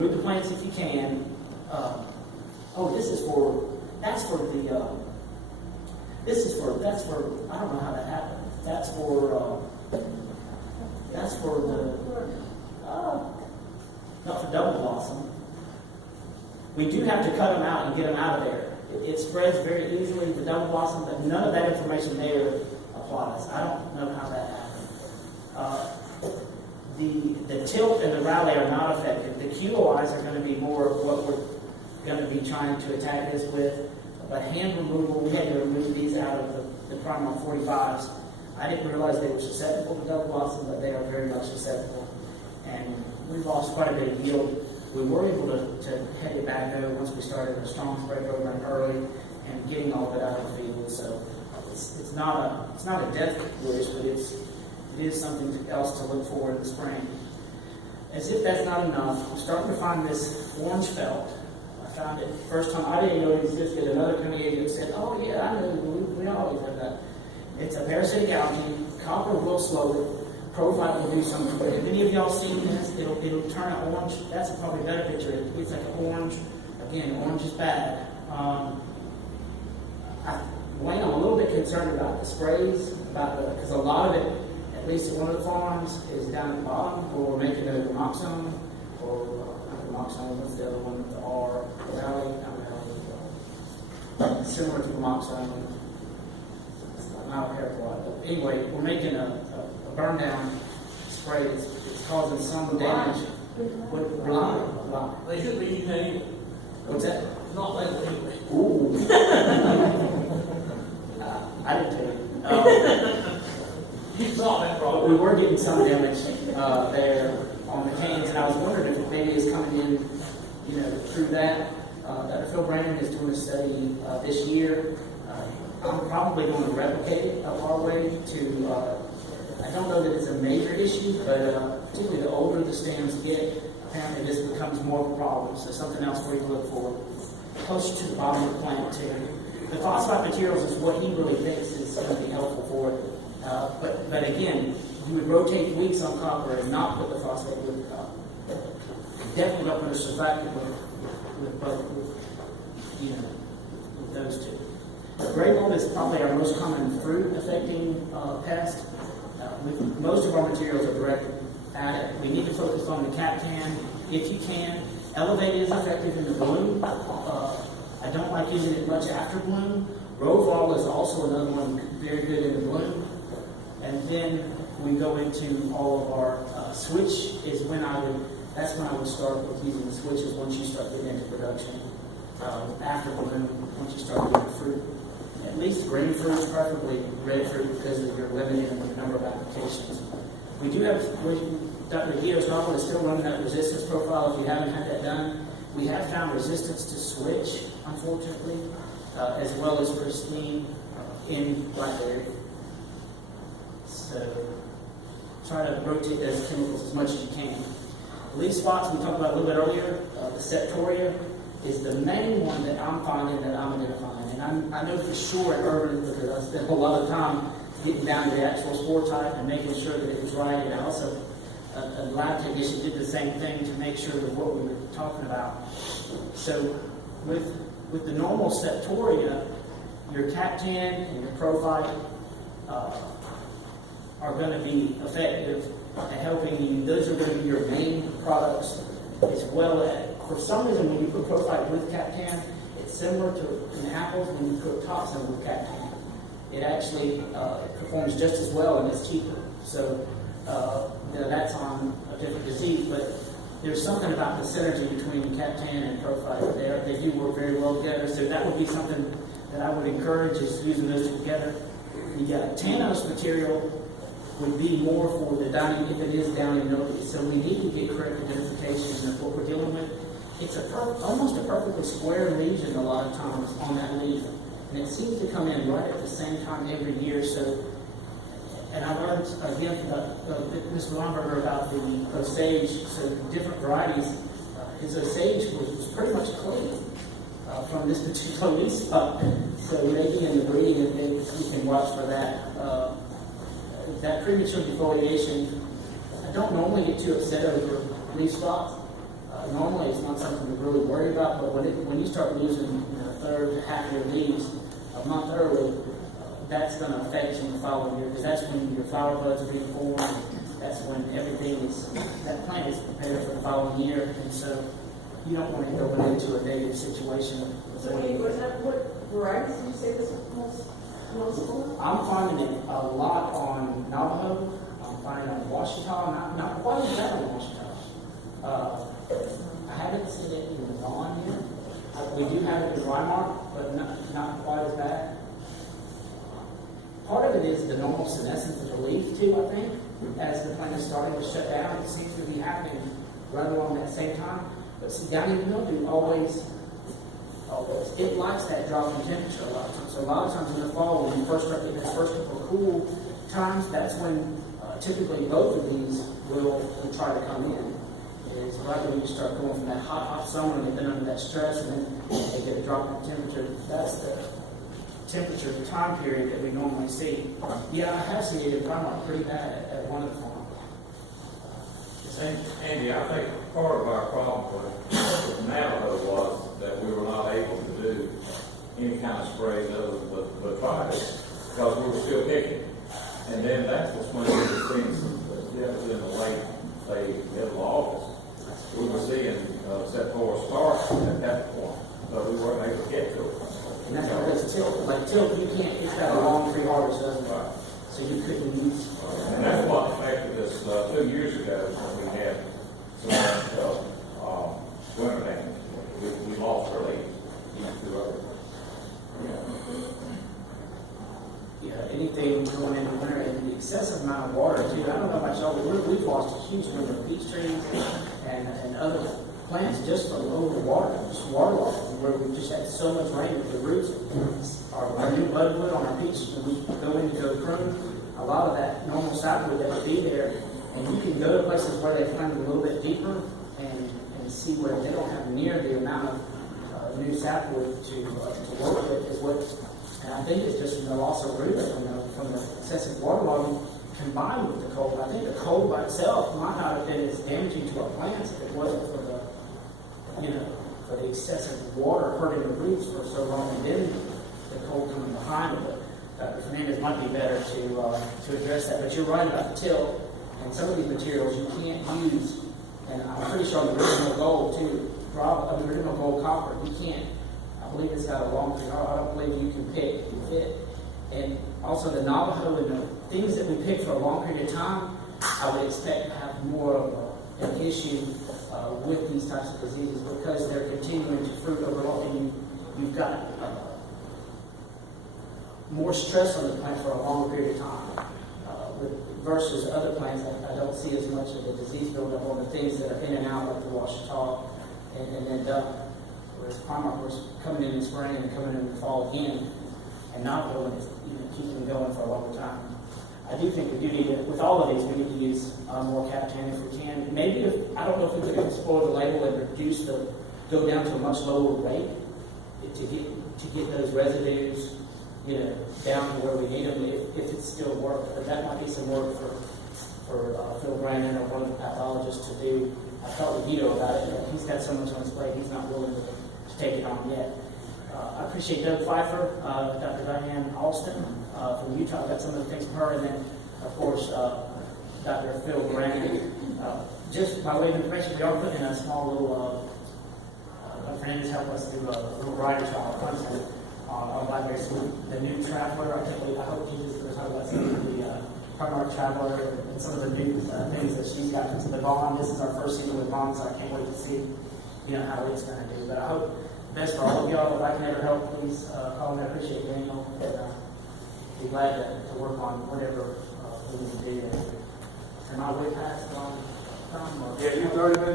Remove the plants if you can. That's for, I don't know how that happened. That's for not for double blossom. We do have to cut them out and get them out of there. It spreads very easily, the double blossom, but none of that information there applies. I don't know how that happened. The tilt and the rally are not affected. The QOIs are going to be more of what we're going to be trying to attack this with. But hand removal, we had to remove these out of the Primark 45s. I didn't realize they were susceptible to double blossom, but they are very much susceptible. And we lost quite a bit of yield. We were able to head it back though once we started a strong spray program early and getting all of it out of the field. So it's not a death wish, but it is something else to look for in the spring. As if that's not enough, I'm starting to find this orange felt. I found it the first time. I didn't know it existed. Another company agent said, "Oh yeah, I know. We always have that." It's a parasitic algae. Copper will slow it. Profile will do something. But if any of y'all seen this, it'll turn it orange. That's probably a better picture. It's like an orange. Again, orange is bad. Wayne, I'm a little bit concerned about the sprays, because a lot of it, at least at one of the farms, is down at the bottom, where we're making a Gamoxone, or Gamoxone, what's the other one with the R, Rally, similar to Gamoxone. Not a hair plot, but anyway, we're making a burn down spray. It's causing some damage. They should be using that anyway. What's that? Not labeled anyway. Ooh. I didn't tell you. You saw that problem. We were getting some damage there on the cans, and I was wondering if it maybe is coming in, through that. Dr. Phil Brandon is doing a study this year. I'm probably going to replicate it up our way to, I don't know that it's a major issue, but particularly the older the stems get, apparently this becomes more of a problem. So something else for you to look for. Closer to the bottom of the plant too. The phosphate materials is what he really thinks is going to be helpful for it. But again, you would rotate weeks on copper and not put the phosphate with the copper. Definitely don't put a surfactant with both, with those two. The gray mold is probably our most common fruit affecting pest. Most of our materials are directed at it. We need to focus on the cactan if you can. Elevate is effective in the bloom. I don't like using it much after bloom. Roval is also another one very good in the bloom. And then we go into all of our switch is that's when I would start with using the switches once you start getting into production. After bloom, once you start getting fruit. At least green fruits, preferably red fruit, because of your limited number of applications. We do have, Dr. Guido's novel is still running that resistance profile. If you haven't had that done, we have found resistance to switch, unfortunately, as well as pristine in blackberry. So try to rotate those chemicals as much as you can. Leaf spots we talked about a little bit earlier. The septoria is the main one that I'm finding that I'm identifying. And I know for sure at Urban, because I spent a lot of time getting down to the actual spore type and making sure that it was right. And also, a lab technician did the same thing to make sure that what we were talking about. So with the normal septoria, your cactan and your prophyte are going to be effective at helping you. Those are going to be your main products, as well as, for some reason, when you put prophyte with cactan, it's similar to in apples when you put toxin with cactan. It actually performs just as well and it's cheaper. So that's on a different disease, but there's something about the synergy between cactan and prophyte. They do work very well together. So that would be something that I would encourage, is using those two together. You got Tanos material would be more for the downy, if it is downy mildew. So we need to get correct identification of what we're dealing with. It's almost a perfectly square lesion a lot of times on that leaf. And it seems to come in right at the same time every year. So, and I learned again from Mr. Lomberger about the Osage. So different varieties. His Osage was pretty much clean from this particular leaf spot. So maybe in the breeding event, you can watch for that. That premature defoliation, I don't normally get too upset over leaf spots. Normally rip up, but when you start losing, a third, half your leaves a month early, that's going to affect you the following year, because that's when your flower buds are being formed. That's when that plant is prepared for the following year, and so you don't want to go into a negative situation. So what varieties did you say this was most for? I'm finding it a lot on Navajo. I'm finding it on Washita, not quite as bad on Washita. I haven't seen it in Vaughn here. We do have it in Weimar, but not quite as bad. Part of it is the normal senescence of the leaf too, I think. As the plant is starting to shut down, it seems to be happening right along that same time. But see, downy mildew always, it likes that drop in temperature a lot of times. So a lot of times in the fall, when you first start getting those first couple of cool times, that's when typically both of these will try to come in. Is right when you start going from that hot summer and they've been under that stress, and then they get a drop in temperature. That's the temperature time period that we normally see. Yeah, I have seen it in Vermont pretty bad at one of the farms. Andy, I think part of our problem with Navajo was that we were not able to do any kind of sprays other than the trials because we were still picking. And then that was when we were seeing some difference in the late, say, middle of August. We were seeing September start at that point, but we weren't able to get to it. And that's what it's tilt. Like tilt, you can't, it's got a long pre-harvest, doesn't it? Right. So you couldn't use. And that's what affected us 2 years ago when we had some winter damage. We lost our leaves. Yeah, anything going in the winter and the excessive amount of water too. I don't know about y'all, but we've lost a huge number of peach trees and other plants just from over water, just water loss, where we've just had so much rain that the roots our new budwood on our peach, when we go in to go prune, a lot of that normal sapwood that would be there, and you can go to places where they planted a little bit deeper and see where they don't have near the amount of new sapwood to work with is what. And I think it's just the loss of roots from the excessive waterlogging combined with the cold. I think the cold by itself might not have been as damaging to our plants if it wasn't for the, for the excessive water hurting the roots for so long, and then the cold coming behind it. But Dr. Fernandez might be better to address that. But you're right about the tilt, and some of these materials you can't use. And I'm pretty sure on the original gold too, the original gold copper, you can't. I believe it's got a long tree. I don't believe you can pick and fit. And also the Navajo and the things that we pick for a long period of time, I would expect to have more of an issue with these types of diseases because they're continuing to fruit overall, and you've got more stress on the plant for a longer period of time. Versus other plants, I don't see as much of the disease buildup on the things that are in and out, like the Washita and then whereas Primark was coming in the spring and coming in the fall again, and not going, keeping them going for a longer time. I do think we do need to, with all of these, we need to use more Captan if we can. Maybe I don't know if we could explore the label and go down to a much lower rate to get those residues, down to where we need them if it still works. But that might be some work for Phil Brandon or one of the pathologists to do. I talked with Vito about it, but he's got so much on his plate, he's not willing to take it on yet. I appreciate Doug Pfeiffer, Dr. Diane Alston from Utah. I got some of the things from her, and then, of course, Dr. Phil Brandon. Just by way of information, we are putting in a small little, Fernandez helped us do a little writer trial at Clemson on library. So the new Traveler, I hope you just talk about some of the Primark Traveler and some of the new things that she's got into the Vaughn. This is our first season with Vaughn, so I can't wait to see how it's going to do. But I hope best for all of y'all. If I can ever help, please call me. I appreciate Daniel, and be glad to work on whatever we need to do. Am I way past time? Yeah, you're 30 minutes.